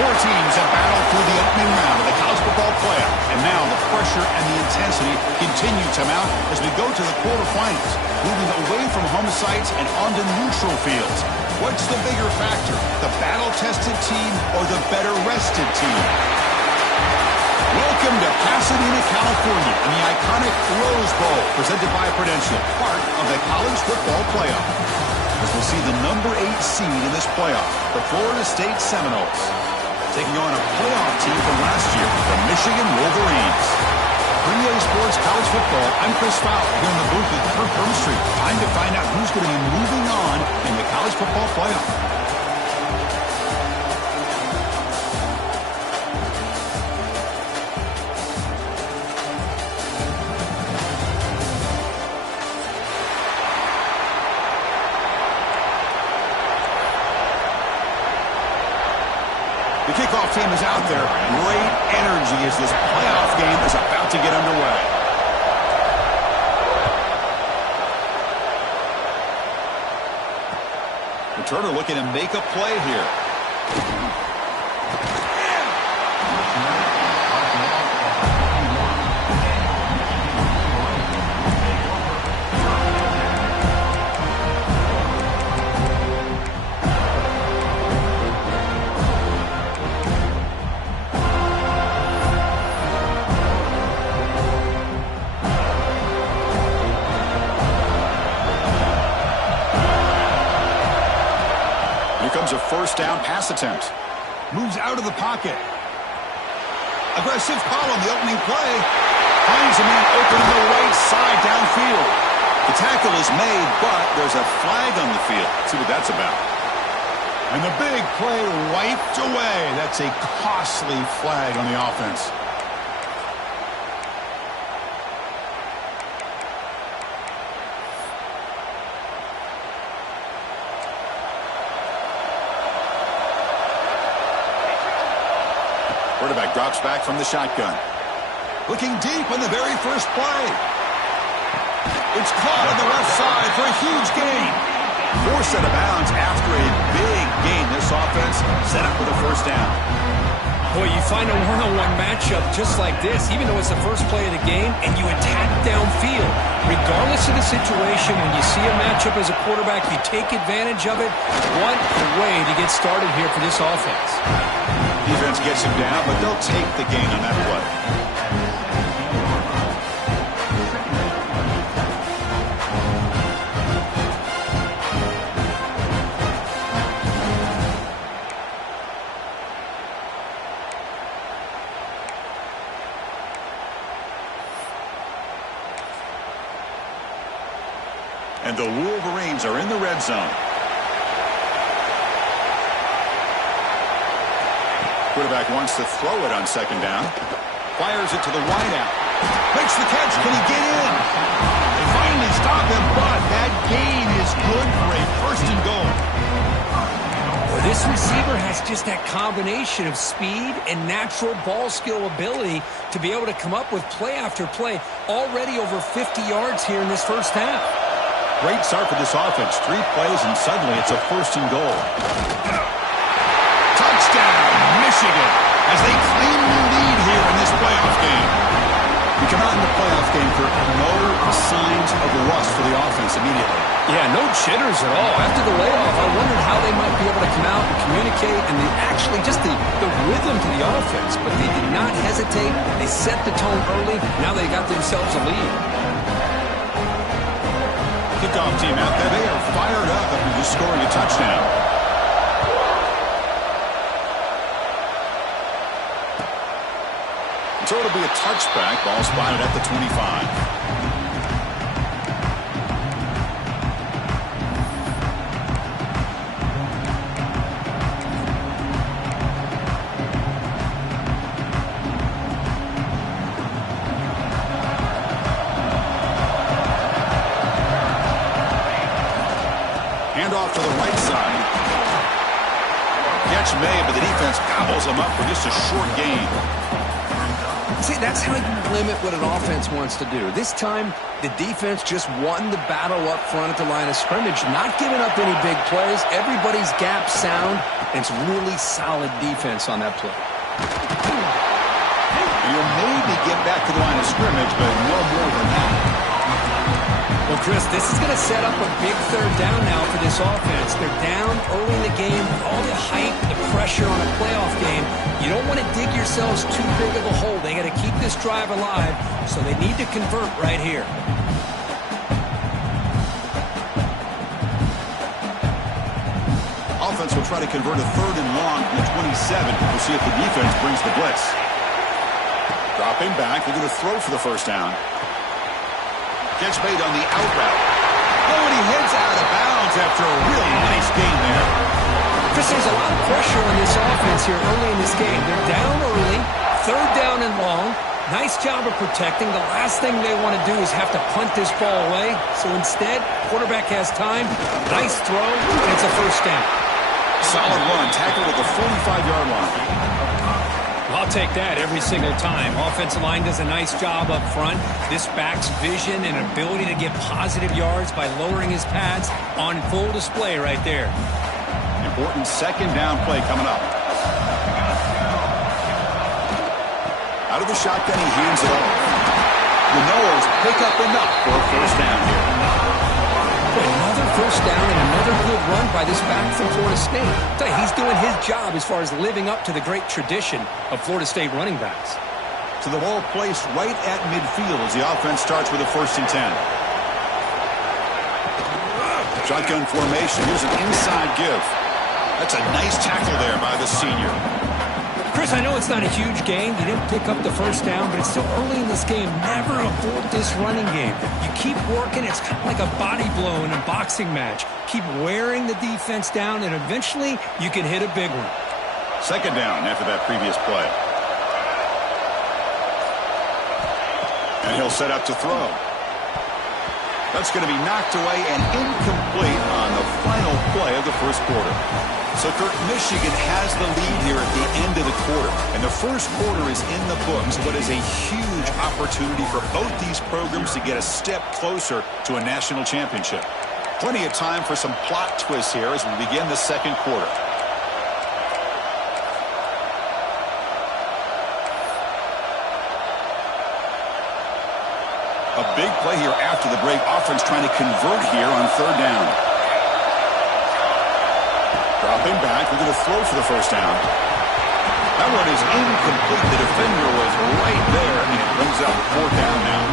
Four teams have battled through the opening round of the college football playoff, and now the pressure and the intensity continue to mount as we go to the quarterfinals, moving away from home sites and onto neutral fields. What's the bigger factor, the battle-tested team or the better-rested team? Welcome to Pasadena, California, in the iconic Rose Bowl, presented by Prudential, part of the college football playoff. As we'll see the number 8 seed in this playoff, the Florida State Seminoles, taking on a playoff team from last year, the Michigan Wolverines. For EA Sports College Football, I'm Chris Fowler here in the booth with Kirk Herbstreit. Time to find out who's going to be moving on in the college football playoff. The kickoff team is out there. Great energy as this playoff game is about to get underway. Returner looking to make a play here. Comes a first down pass attempt. Moves out of the pocket. Aggressive call on the opening play. Finds a man open on the right side downfield. The tackle is made, but there's a flag on the field. Let's see what that's about. And the big play wiped away. That's a costly flag on the offense. Quarterback drops back from the shotgun. Looking deep on the very first play. It's caught on the left side for a huge gain. Forced out of bounds after a big gain. This offense set up with a first down. Boy, you find a one-on-one matchup just like this, even though it's the first play of the game, and you attack downfield. Regardless of the situation, when you see a matchup as a quarterback, you take advantage of it. What a way to get started here for this offense. Defense gets him down, but they'll take the gain on that play. And the Wolverines are in the red zone. Quarterback wants to throw it on second down. Fires it to the wideout. Makes the catch. Can he get in? They finally stop him, but that gain is good for a first and goal. Well, this receiver has just that combination of speed and natural ball skill ability to be able to come up with play after play. Already over 50 yards here in this first half. Great start for this offense. 3 plays, and suddenly it's a first and goal. Touchdown, Michigan, as they claim the lead here in this playoff game. We come out in the playoff game for no signs of rust for the offense immediately. Yeah, no jitters at all. After the layoff, I wondered how they might be able to come out and communicate, and actually just the rhythm to the offense. But they did not hesitate. They set the tone early. Now they got themselves a lead. Kickoff team out there. They are fired up after just scoring a touchdown. So it'll be a touchback. Ball spotted at the 25. Handoff to the right side. Catch made, but the defense gobbles him up for just a short gain. See, that's how you limit what an offense wants to do. This time, the defense just won the battle up front at the line of scrimmage, not giving up any big plays. Everybody's gap sound, and it's really solid defense on that play. You'll maybe get back to the line of scrimmage, but no more than that. Well, Chris, this is going to set up a big third down now for this offense. They're down early in the game, all the hype, the pressure on a playoff game. You don't want to dig yourselves too big of a hole. They got to keep this drive alive, so they need to convert right here. Offense will try to convert a third and long from the 27. We'll see if the defense brings the blitz. Dropping back, they're going to throw for the first down. Catch made on the out route. Oh, and he heads out of bounds after a really nice gain there. Chris, there's a lot of pressure on this offense here early in this game. They're down early, third down and long. Nice job of protecting. The last thing they want to do is have to punt this ball away. So instead, quarterback has time. Nice throw, and it's a first down. Solid run, tackled at the 45-yard line. I'll take that every single time. Offensive line does a nice job up front. This back's vision and ability to get positive yards by lowering his pads on full display right there. Important second down play coming up. Out of the shotgun, he hands it off. The Noles pick up enough for a first down here. Another first down and another good run by this back from Florida State. I tell you, he's doing his job as far as living up to the great tradition of Florida State running backs. So the ball placed right at midfield as the offense starts with a 1st and 10. Shotgun formation. Here's an inside give. That's a nice tackle there by the senior. Chris, I know it's not a huge gain. You didn't pick up the first down, but it's still early in this game. Never abort this running game. You keep working. It's kind of like a body blow in a boxing match. Keep wearing the defense down, and eventually you can hit a big one. Second down after that previous play. And he'll set up to throw. That's going to be knocked away and incomplete on the final play of the first quarter. So, Kirk, Michigan has the lead here at the end of the quarter. And the first quarter is in the books, but is a huge opportunity for both these programs to get a step closer to a national championship. Plenty of time for some plot twists here as we begin the second quarter. A big play here after the break. Offense trying to convert here on third down. Dropping back, we're going to throw for the first down. That one is incomplete. The defender was right there, and it brings up fourth down now.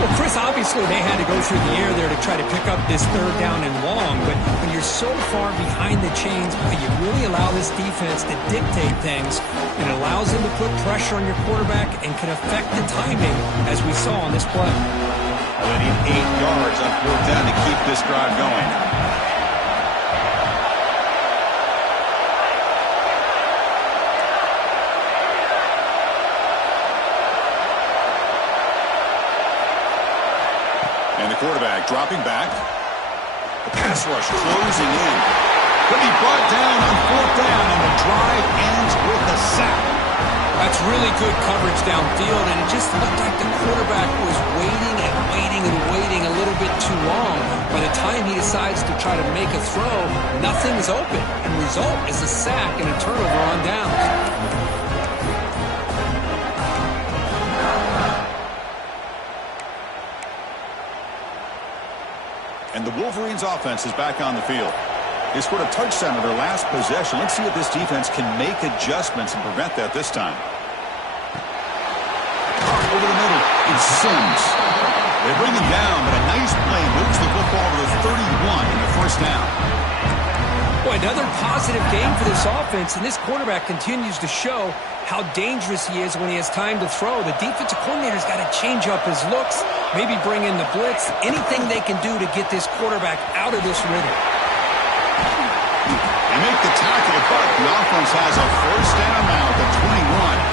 Well, Chris, obviously they had to go through the air there to try to pick up this third down and long, but when you're so far behind the chains, you really allow this defense to dictate things, and it allows them to put pressure on your quarterback and can affect the timing, as we saw on this play. Well, they need 8 yards on fourth down to keep this drive going. And the quarterback dropping back. The pass rush closing in. He'll be brought down on fourth down, and the drive ends with a sack. That's really good coverage downfield, and it just looked like the quarterback was waiting and waiting and waiting a little bit too long. By the time he decides to try to make a throw, nothing's open, and the result is a sack and a turnover on downs. And the Wolverines offense is back on the field. They scored a touchdown on their last possession. Let's see if this defense can make adjustments and prevent that this time. Over the middle, it's Sims. They bring him down, but a nice play moves the football to the 31 in the first down. Boy, another positive game for this offense, and this quarterback continues to show how dangerous he is when he has time to throw. The defensive coordinator's got to change up his looks, maybe bring in the blitz, anything they can do to get this quarterback out of this rhythm. They make the tackle, but the offense has a first down now at the 21.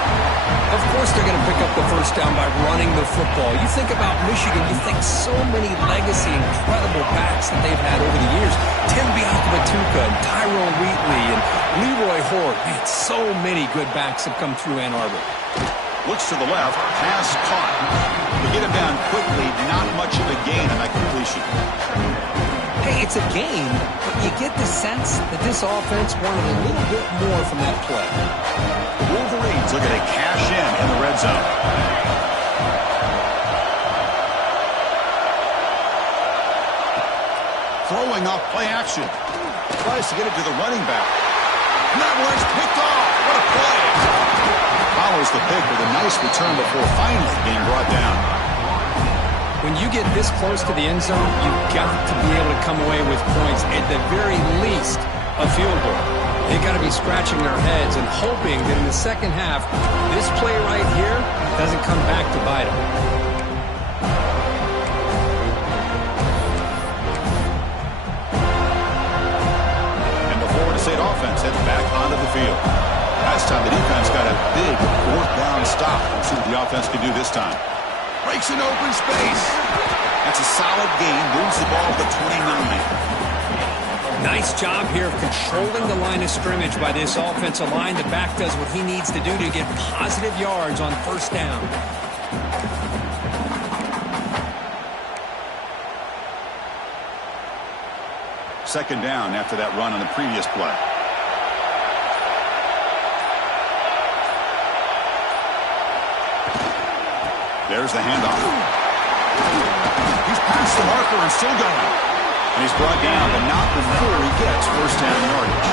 Of course they're going to pick up the first down by running the football. You think about Michigan, you think so many legacy, incredible backs that they've had over the years. Tim Biakabatuka and Tyrone Wheatley and Leroy Horde. Man, so many good backs have come through Ann Arbor. Looks to the left. Pass caught. We get him down quickly. Not much of a gain on that completion. Hey, it's a gain, but you get the sense that this offense wanted a little bit more from that play. The Wolverines looking to cash in the red zone. Throwing off play action. Tries to get it to the running back. And that one's picked off. What a play. Follows the pick with a nice return before finally being brought down. When you get this close to the end zone, you've got to be able to come away with points, at the very least, a field goal. They've got to be scratching their heads and hoping that in the second half, this play right here doesn't come back to bite them. And the Florida State offense heads back onto the field. Last time the defense got a big fourth down stop. Let's see what the offense can do this time. Breaks an open space. That's a solid gain. Moves the ball to 29. Nice job here of controlling the line of scrimmage by this offensive line. The back does what he needs to do to get positive yards on first down. Second down after that run on the previous play. There's the handoff. He's past the marker and still going. And he's brought down, but not before he gets first down yardage.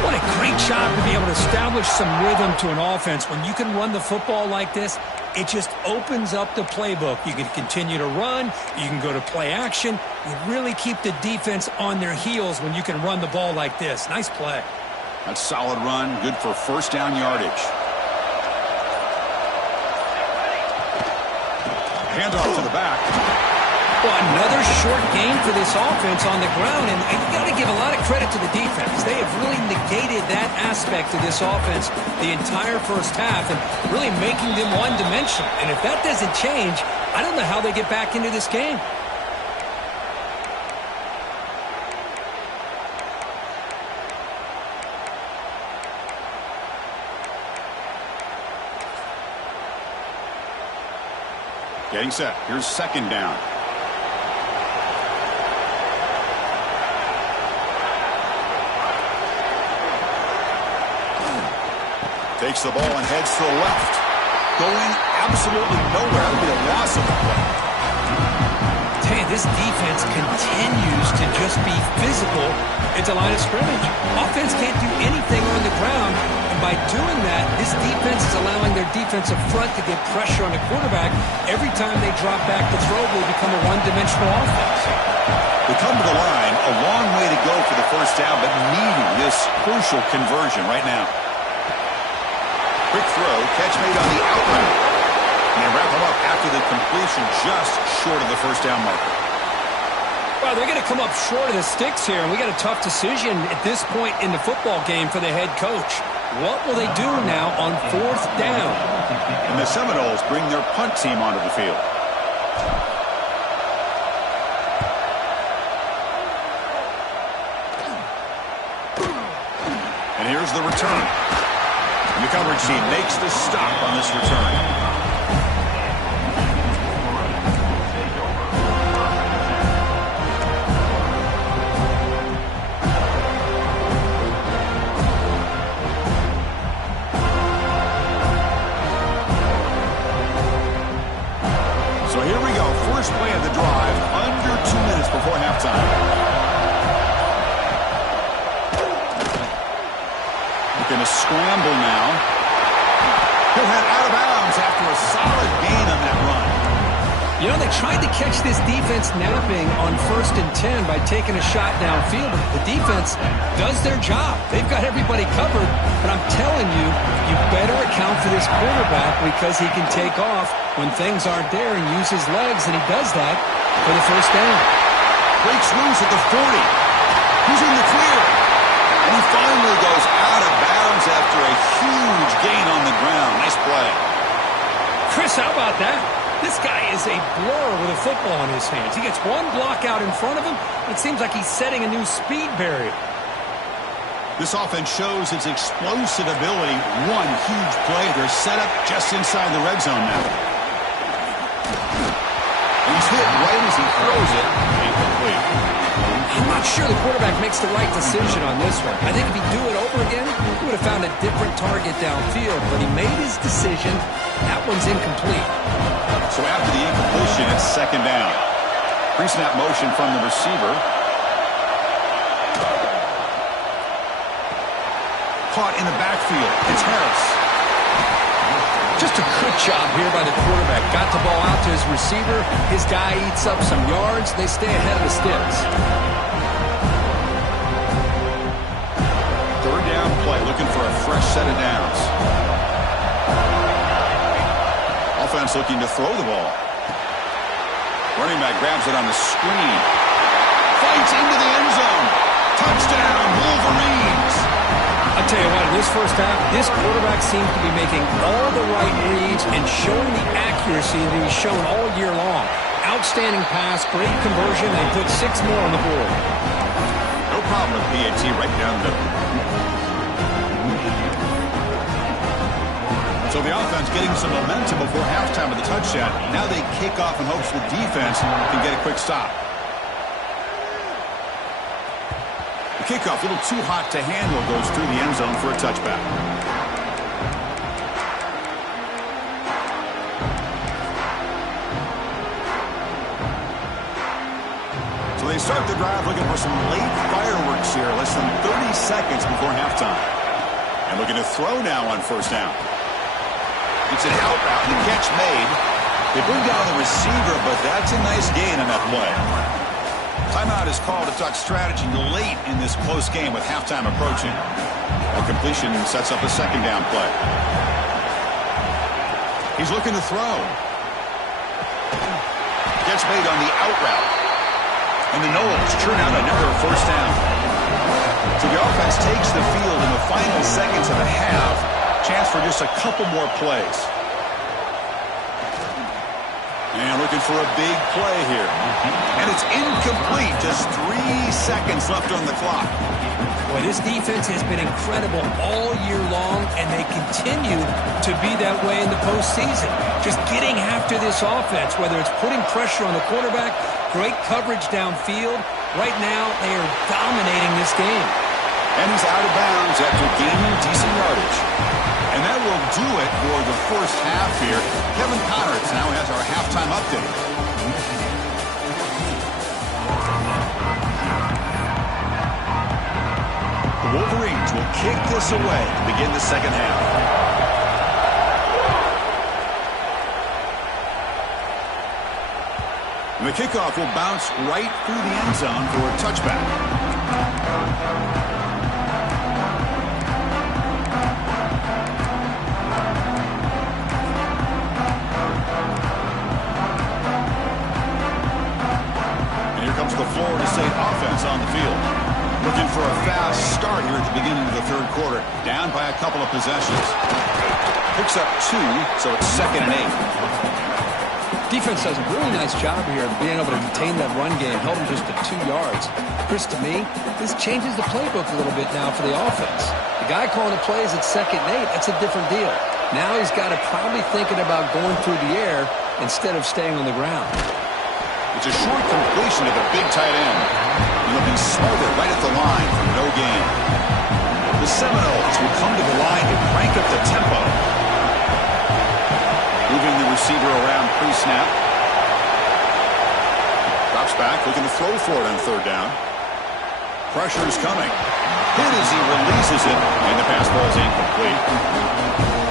What a great job to be able to establish some rhythm to an offense. When you can run the football like this, it just opens up the playbook. You can continue to run. You can go to play action. You really keep the defense on their heels when you can run the ball like this. Nice play. That's a solid run. Good for first down yardage. Handoff to the back. Well, another short game for this offense on the ground, and you got to give a lot of credit to the defense. They have really negated that aspect of this offense the entire first half and really making them one-dimensional. And if that doesn't change, I don't know how they get back into this game. Getting set. Here's second down. Takes the ball and heads to the left. Going absolutely nowhere. It'll be a loss of the play. Hey, this defense continues to just be physical at the line of scrimmage. Offense can't do anything on the ground. And by doing that, this defense is allowing their defensive front to get pressure on the quarterback. Every time they drop back to throw, they become a one-dimensional offense. We come to the line, a long way to go for the first down, but needing this crucial conversion right now. Quick throw, catch made on the outlet. And they wrap him up after the completion just short of the first down marker. Well, they're going to come up short of the sticks here, and we got a tough decision at this point in the football game for the head coach. What will they do now on fourth down? And the Seminoles bring their punt team onto the field. And here's the return. And the coverage team makes the stop on this return. So here we go, first play of the drive, under 2 minutes before halftime. Looking to scramble now. He'll head out of bounds after a solid gain on that run. You know, they tried to catch this defense napping on 1st and 10 by taking a shot downfield. The defense does their job. They've got everybody covered, but I'm telling you, you better account for this quarterback because he can take off when things aren't there and use his legs, and he does that for the first down. Breaks loose at the 40. He's in the clear. And he finally goes out of bounds after a huge gain on the ground. Nice play. Chris, how about that? This guy is a blur with a football in his hands. He gets one block out in front of him, and it seems like he's setting a new speed barrier. This offense shows its explosive ability. One huge play. They're set up just inside the red zone now. He's hit right as he throws it. Incomplete. I'm not sure the quarterback makes the right decision on this one. I think if he'd do it over again, he would have found a different target downfield. But he made his decision. That one's incomplete. So after the incompletion, it's second down. Pre-snap motion from the receiver. Caught in the backfield. It's Harris. Just a good job here by the quarterback. Got the ball out to his receiver. His guy eats up some yards. They stay ahead of the sticks. Third down play, looking for a fresh set of downs. Offense looking to throw the ball. Running back grabs it on the screen. Fights into the end zone. Touchdown, Wolverines. I'll tell you what, in this first half, this quarterback seems to be making all the right reads and showing the accuracy that he's shown all year long. Outstanding pass, great conversion, and he put 6 more on the board. No problem with PAT right down the middle. So the offense getting some momentum before halftime of the touchdown. Now they kick off in hopes the defense can get a quick stop. The kickoff, a little too hot to handle, goes through the end zone for a touchback. So they start the drive looking for some late fireworks here, less than 30 seconds before halftime. And looking to throw now on first down. It's an out route, the catch made. They bring down the receiver, but that's a nice gain on that play. Timeout is called to talk strategy late in this close game with halftime approaching. A completion sets up a second down play. He's looking to throw. Gets made on the out route. And the Noles churn out another first down. So the offense takes the field in the final seconds of the half. Chance for just a couple more plays. And looking for a big play here. And it's incomplete. Just 3 seconds left on the clock. Boy, this defense has been incredible all year long, and they continue to be that way in the postseason. Just getting after this offense, whether it's putting pressure on the quarterback, great coverage downfield. Right now, they are dominating this game. And he's out of bounds after gaining decent yardage. And that will do it for the first half here. Kevin Connerts now has our halftime update. The Wolverines will kick this away to begin the second half. And the kickoff will bounce right through the end zone for a touchback. The Florida State offense on the field. Looking for a fast start here at the beginning of the third quarter. Down by a couple of possessions. Picks up 2, so it's 2nd and 8. Defense does a really nice job here of being able to contain that run game. Held them just to 2 yards. Chris, to me, this changes the playbook a little bit now for the offense. The guy calling the plays at 2nd and 8, that's a different deal. Now he's got to probably thinking about going through the air instead of staying on the ground. It's a short completion to the big tight end. And he'll be smothered right at the line for no gain. The Seminoles will come to the line to crank up the tempo. Moving the receiver around pre-snap. Drops back, looking to throw for it on third down. Pressure is coming. Hit as he releases it, and the pass ball is incomplete.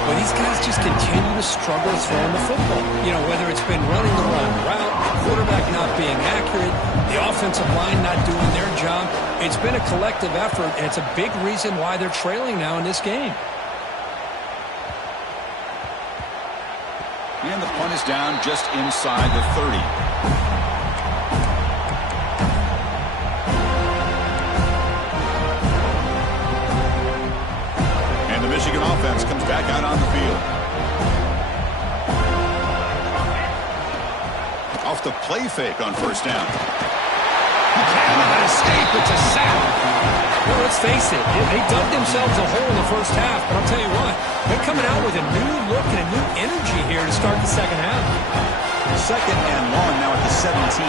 Well, these guys just continue to struggle throwing the football. You know, whether it's been running the wrong route, the quarterback not being accurate, the offensive line not doing their job. It's been a collective effort, and it's a big reason why they're trailing now in this game. And the punt is down just inside the 30. The Michigan offense comes back out on the field. Off the play fake on first down. He cannot escape. It's a sack. Well, let's face it, they dug themselves a hole in the first half, but I'll tell you what, they're coming out with a new look and a new energy here to start the second half. Second and long now at the 17.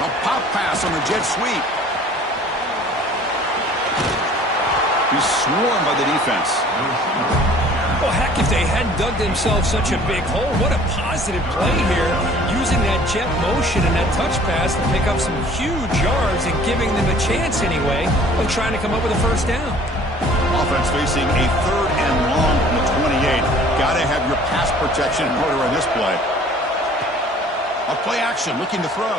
A pop pass on the jet sweep. He's swarmed by the defense. Well, heck, if they hadn't dug themselves such a big hole, what a positive play here, using that jet motion and that touch pass to pick up some huge yards and giving them a chance anyway of trying to come up with a first down. Offense facing a third and long from the 28. Got to have your pass protection in order on this play. A play action, looking to throw.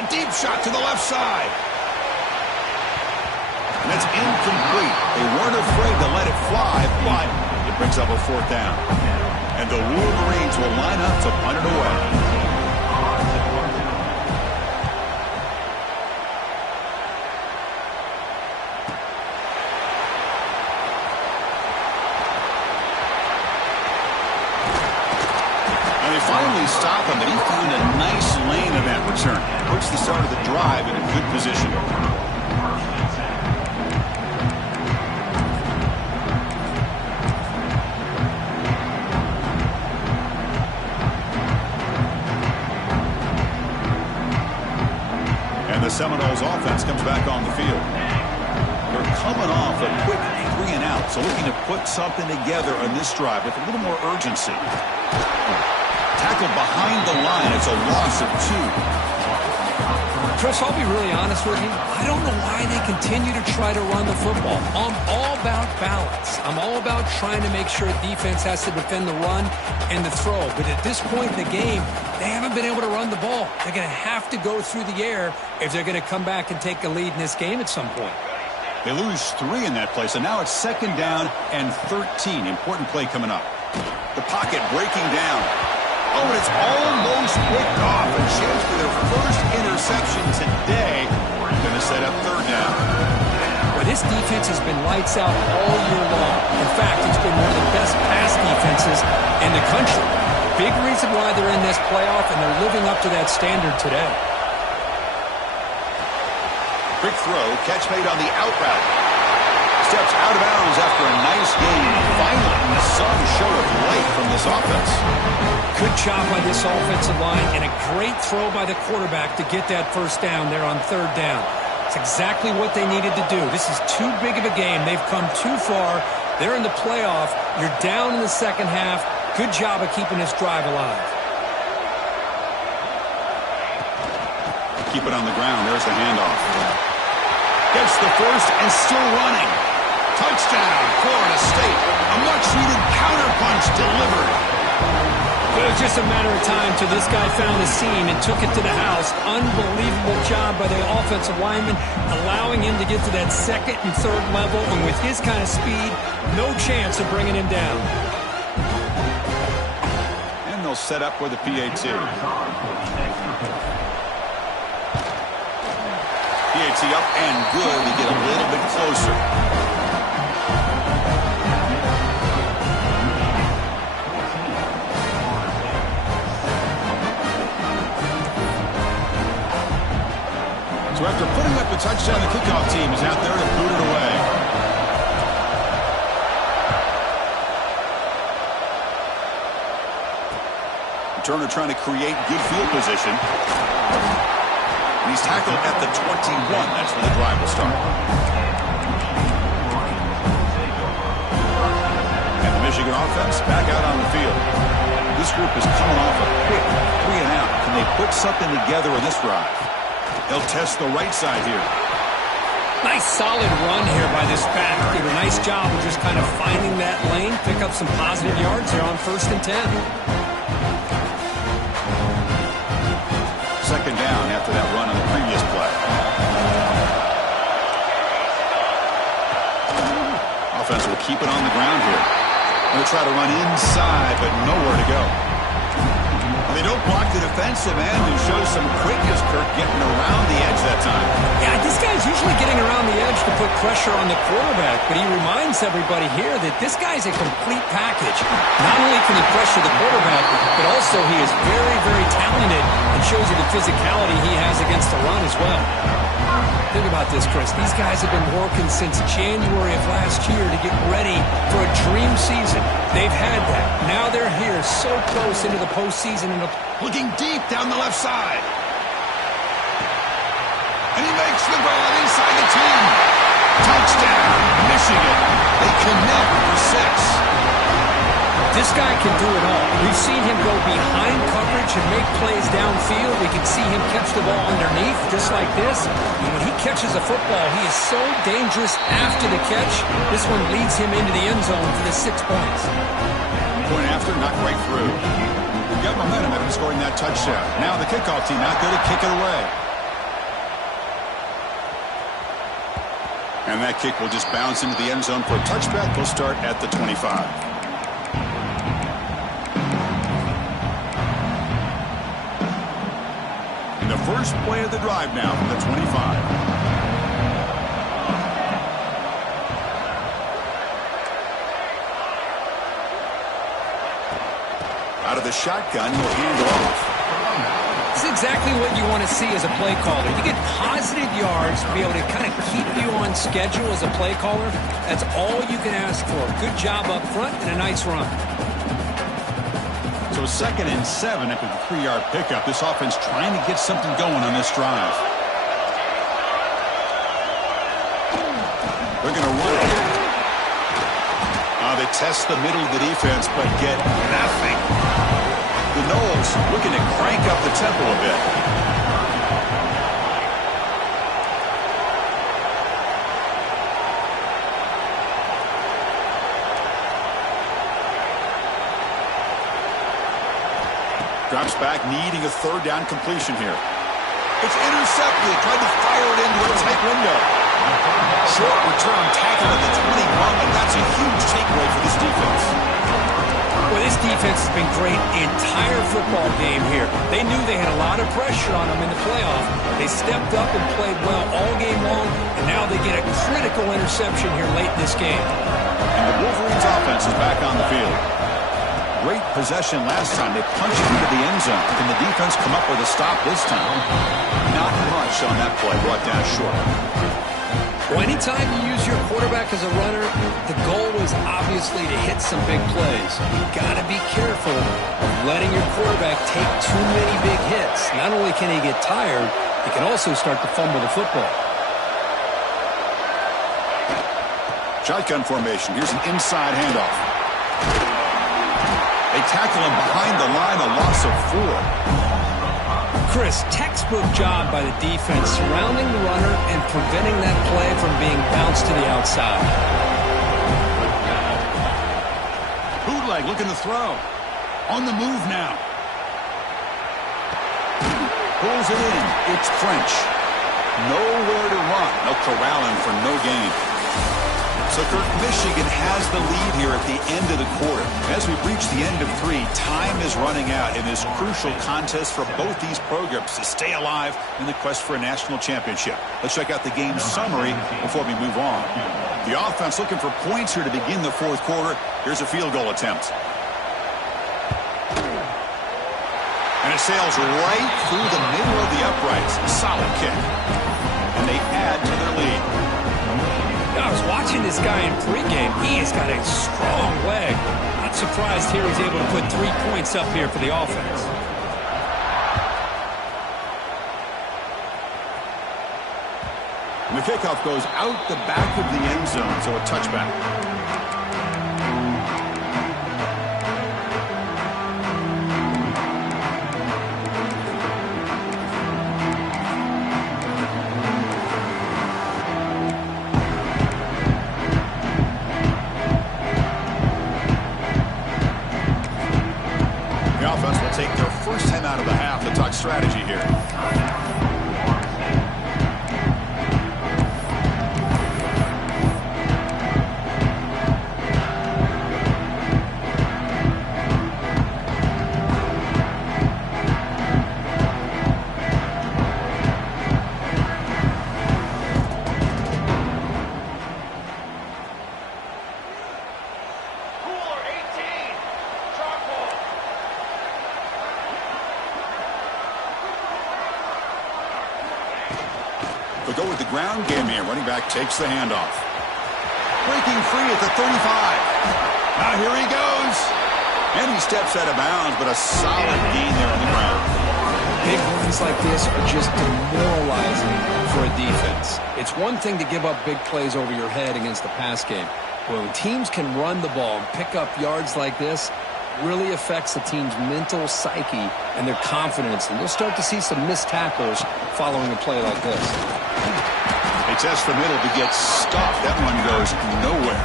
A deep shot to the left side. And it's incomplete. They weren't afraid to let it fly, but it brings up a fourth down. And the Wolverines will line up to punt it away. And they finally stop him, but he found a nice lane in that return. Puts the start of the drive in a good position. The Seminoles offense comes back on the field. They're coming off a quick 3 and out, so looking to put something together on this drive with a little more urgency. Tackle behind the line. It's a loss of 2. Chris, I'll be really honest with you. I don't know why they continue to try to run the football. I'm all about balance. I'm all about trying to make sure defense has to defend the run and the throw. But at this point in the game, they haven't been able to run the ball. They're going to have to go through the air if they're going to come back and take a lead in this game at some point. They lose 3 in that play, so now it's second down and 13. Important play coming up. The pocket breaking down. Oh, and it's almost picked off. A chance for their first interception today. Going to set up third down. Well, this defense has been lights out all year long. In fact, it's been one of the best pass defenses in the country. Big reason why they're in this playoff, and they're living up to that standard today. Quick throw, catch made on the out route. Steps out of bounds after a nice game. Finally, some show of light from this offense. Good job by this offensive line, and a great throw by the quarterback to get that first down there on third down. It's exactly what they needed to do. This is too big of a game. They've come too far. They're in the playoff. You're down in the second half. Good job of keeping this drive alive. Keep it on the ground. There's the handoff. Gets the first and still running. Touchdown, Florida State. A much-needed counterpunch delivered. It was just a matter of time till this guy found a seam and took it to the house. Unbelievable job by the offensive lineman, allowing him to get to that second and third level. And with his kind of speed, no chance of bringing him down. And they'll set up for the PAT. PAT up and good to get a little bit closer. So after putting up the touchdown, the kickoff team is out there to boot it away. Turner trying to create good field position. And he's tackled at the 21. That's where the drive will start. And the Michigan offense back out on the field. This group is coming off a quick 3 and out. Can they put something together in this drive? They'll test the right side here. Nice solid run here by this back. Did a nice job of just kind of finding that lane, pick up some positive yards here on 1st and 10. Second down after that run on the previous play. Offense will keep it on the ground here. They'll try to run inside, but nowhere to go. They don't block the defensive end and show some quickness, Kirk, getting around the edge that time. Yeah, this guy's usually getting around the edge to put pressure on the quarterback, but he reminds everybody here that this guy's a complete package. Not only can he pressure the quarterback, but also he is very, very talented and shows you the physicality he has against the run as well. Think about this, Chris. These guys have been working since January of last year to get ready for a dream season. They've had that. Now they're here so close into the postseason. Looking deep down the left side. And he makes the grab inside the 10. Touchdown, Michigan. They connect for 6. This guy can do it all. We've seen him go behind coverage and make plays downfield. We can see him catch the ball underneath just like this. And when he catches a football, he is so dangerous after the catch. This one leads him into the end zone for the 6 points. Point after, not quite through. Got momentum after scoring that touchdown. Now the kickoff team not good to kick it away. And that kick will just bounce into the end zone for a touchback. They'll start at the 25. And the first play of the drive now from the 25. Out of the shotgun, he'll hand off. This is exactly what you want to see as a play caller. You get positive yards to be able to kind of keep you on schedule as a play caller. That's all you can ask for. Good job up front and a nice run. So 2nd and 7 after the 3-yard pickup. This offense trying to get something going on this drive. They're going to run it. They test the middle of the defense, but get nothing. The Noles looking to crank up the tempo a bit. Drops back, needing a 3rd down completion here. It's intercepted. Tried to fire it into a tight window. Short return tackle at the 21, and that's a huge takeaway for this defense. Well, this defense has been great the entire football game here. They knew they had a lot of pressure on them in the playoff. They stepped up and played well all game long, and now they get a critical interception here late in this game. And the Wolverines' offense is back on the field. Great possession last time. They punched into the end zone. Can the defense come up with a stop this time? Not much on that play. Brought down short. Well, anytime you use your quarterback as a runner, the goal is obviously to hit some big plays. You've got to be careful of letting your quarterback take too many big hits. Not only can he get tired, he can also start to fumble the football. Shotgun formation. Here's an inside handoff. They tackle him behind the line, a loss of 4. Chris, textbook job by the defense surrounding the runner and preventing that play from being bounced to the outside. Bootleg looking to throw. On the move now. Pulls it in. It's French. Nowhere to run. They'll corral him for no gain. So, Kirk, Michigan has the lead here at the end of the quarter. As we reach the end of 3, time is running out in this crucial contest for both these programs to stay alive in the quest for a national championship. Let's check out the game summary before we move on. The offense looking for points here to begin the 4th quarter. Here's a field goal attempt. And it sails right through the middle of the uprights. A solid kick. And they add to their lead. I was watching this guy in pregame. He has got a strong leg. Not surprised here he's able to put 3 points up here for the offense. And the kickoff goes out the back of the end zone, so a touchback. Take their first time out of the half to talk strategy here. go with the ground game here. Running back takes the handoff. Breaking free at the 35. Now here he goes. And he steps out of bounds, but a solid gain there on the ground. Big runs like this are just demoralizing for a defense. It's one thing to give up big plays over your head against the pass game. But when teams can run the ball and pick up yards like this, it really affects the team's mental psyche and their confidence. And you'll start to see some missed tackles following a play like this. They test the middle to get stopped. That one goes nowhere.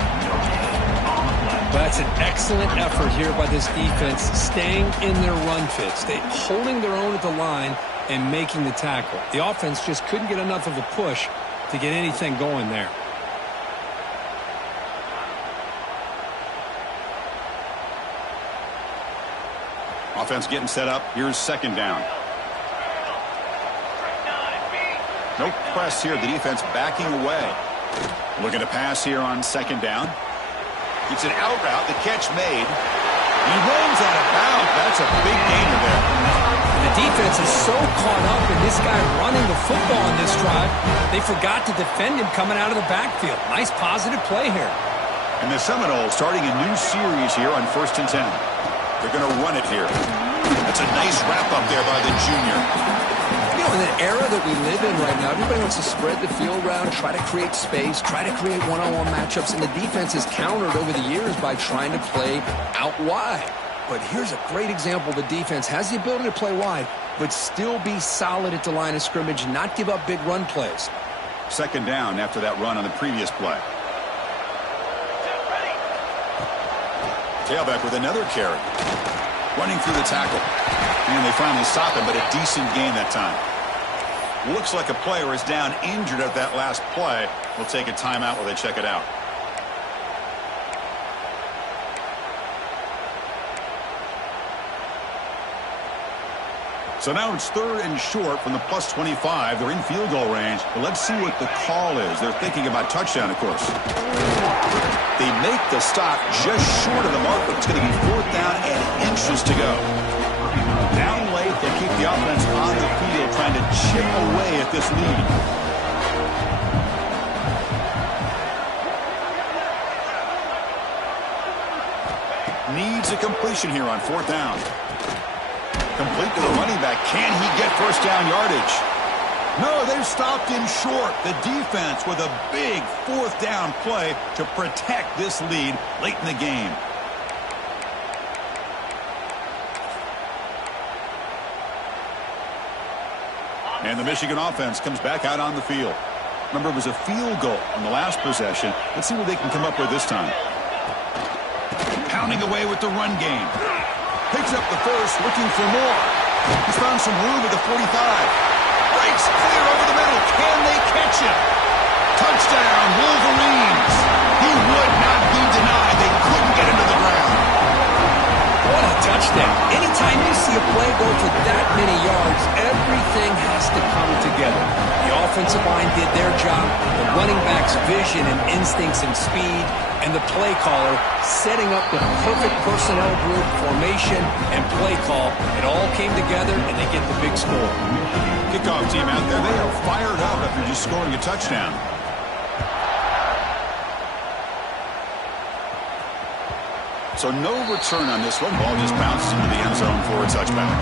That's an excellent effort here by this defense, staying in their run fits. They holding their own at the line and making the tackle. The offense just couldn't get enough of a push to get anything going there. Offense getting set up. Here's second down. No press here. The defense backing away. Looking to pass here on second down. It's an out route. The catch made. He runs out of bounds. That's a big gainer there. The defense is so caught up in this guy running the football in this drive, they forgot to defend him coming out of the backfield. Nice positive play here. And the Seminoles starting a new series here on 1st and 10. They're going to run it here. That's a nice wrap-up there by the junior. You know, in the era that we live in right now, everybody wants to spread the field around, try to create space, try to create one-on-one matchups, and the defense has countered over the years by trying to play out wide. But here's a great example. The defense has the ability to play wide, but still be solid at the line of scrimmage, not give up big run plays. Second down after that run on the previous play. Tailback with another carry. Running through the tackle. And they finally stop him, but a decent gain that time. Looks like a player is down injured at that last play. We'll take a timeout while they check it out. So now it's 3rd and short from the plus 25. They're in field goal range. But let's see what the call is. They're thinking about touchdown, of course. They make the stop just short of the mark, but it's going to be 4th down and inches to go. Down late, they keep the offense on the field trying to chip away at this lead. Needs a completion here on 4th down. Complete to the running back. Can he get first down yardage? No, they've stopped him short. The defense with a big 4th down play to protect this lead late in the game. And the Michigan offense comes back out on the field. Remember, it was a field goal on the last possession. Let's see what they can come up with this time. Pounding away with the run game. Picks up the first, looking for more. He's found some room at the 45. Breaks clear over the middle. Can they catch him? Touchdown, Wolverines. He would not be denied. They couldn't get him to the ground. What a touchdown. Anytime you see a play go for that many yards, everything has to come together. The offensive line did their job, the running back's vision and instincts and speed, and the play caller setting up the perfect personnel group, formation, and play call. It all came together, and they get the big score. Kickoff team out there, they are fired up after just scoring a touchdown. So no return on this one. Ball just bounces into the end zone for a touchback.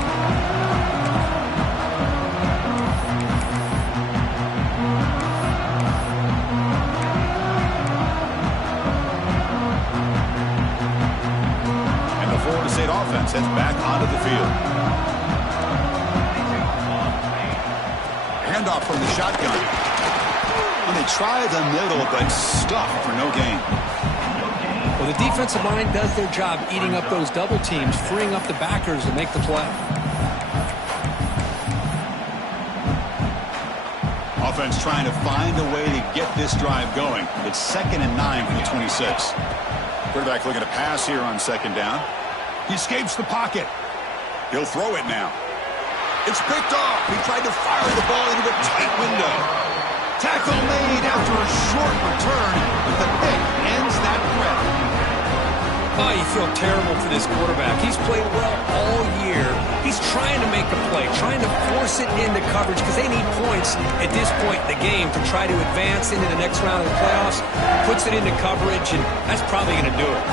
And the Florida State offense heads back onto the field. Handoff from the shotgun. And they try the middle, but stuffed for no gain. Well, the defensive line does their job eating up those double teams, freeing up the backers to make the play. Offense trying to find a way to get this drive going. It's 2nd and 9 from the 26. Quarterback looking to pass here on 2nd down. He escapes the pocket. He'll throw it now. It's picked off. He tried to fire the ball into a tight window. Tackle made after a short return, but the pick ends that threat. Oh, you feel terrible for this quarterback. He's played well all year. He's trying to make a play, trying to force it into coverage because they need points at this point in the game to try to advance into the next round of the playoffs. Puts it into coverage, and that's probably going to do it.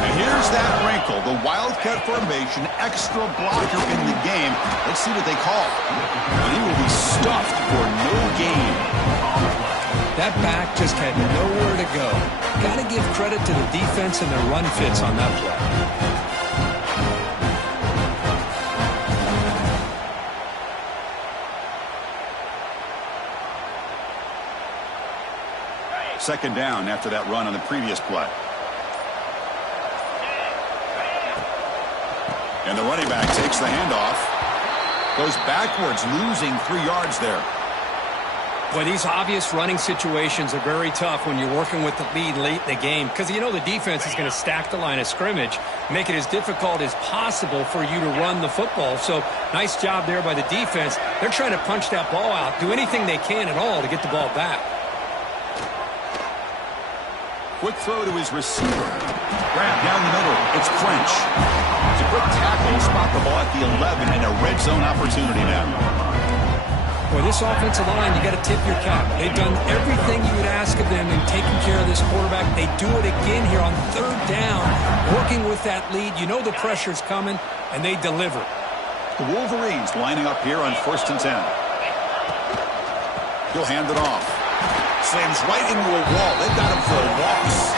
And here's that wrinkle, the Wildcat formation, extra blocker in the game. Let's see what they call. And he will be stuffed for no gain. That back just had nowhere to go. Got to give credit to the defense and their run fits on that play. Second down after that run on the previous play. And the running back takes the handoff. Goes backwards, losing 3 yards there. Boy, these obvious running situations are very tough when you're working with the lead late in the game because you know the defense is going to stack the line of scrimmage, make it as difficult as possible for you to run the football. So nice job there by the defense. They're trying to punch that ball out, do anything they can at all to get the ball back. Quick throw to his receiver. Grab down the middle. It's French. It's a quick tackle. Spot the ball at the 11 and a red zone opportunity now. Boy, this offensive line, you got to tip your cap. They've done everything you would ask of them in taking care of this quarterback. They do it again here on third down, working with that lead. You know the pressure's coming, and they deliver. The Wolverines lining up here on 1st and 10. He'll hand it off. Slams right into a wall. They've got him for a loss.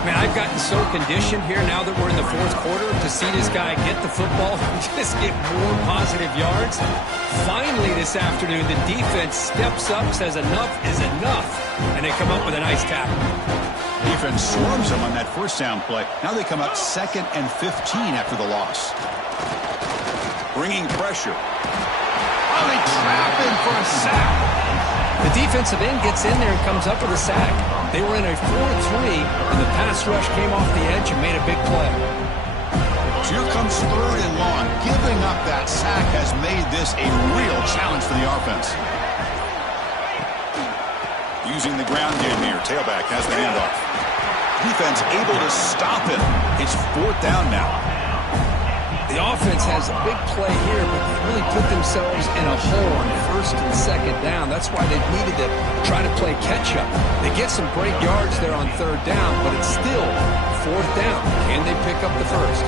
Man, I've gotten so conditioned here now that we're in the 4th quarter to see this guy get the football and just get more positive yards. Finally this afternoon, the defense steps up, says enough is enough, and they come up with a nice tackle. Defense swarms them on that first down play. Now they come up 2nd and 15 after the loss. Bringing pressure. Oh, they trap him for a sack. The defensive end gets in there and comes up with a sack. They were in a 4-3, and the pass rush came off the edge and made a big play. So here comes 3rd and long. Giving up that sack has made this a real challenge for the offense. Using the ground game here. Tailback has the handoff. Defense able to stop him. It's 4th down now. The offense has a big play here, but really put themselves in a hole on 1st and 2nd down. That's why they've needed to try to play catch-up. They get some great yards there on 3rd down, but it's still 4th down. Can they pick up the first?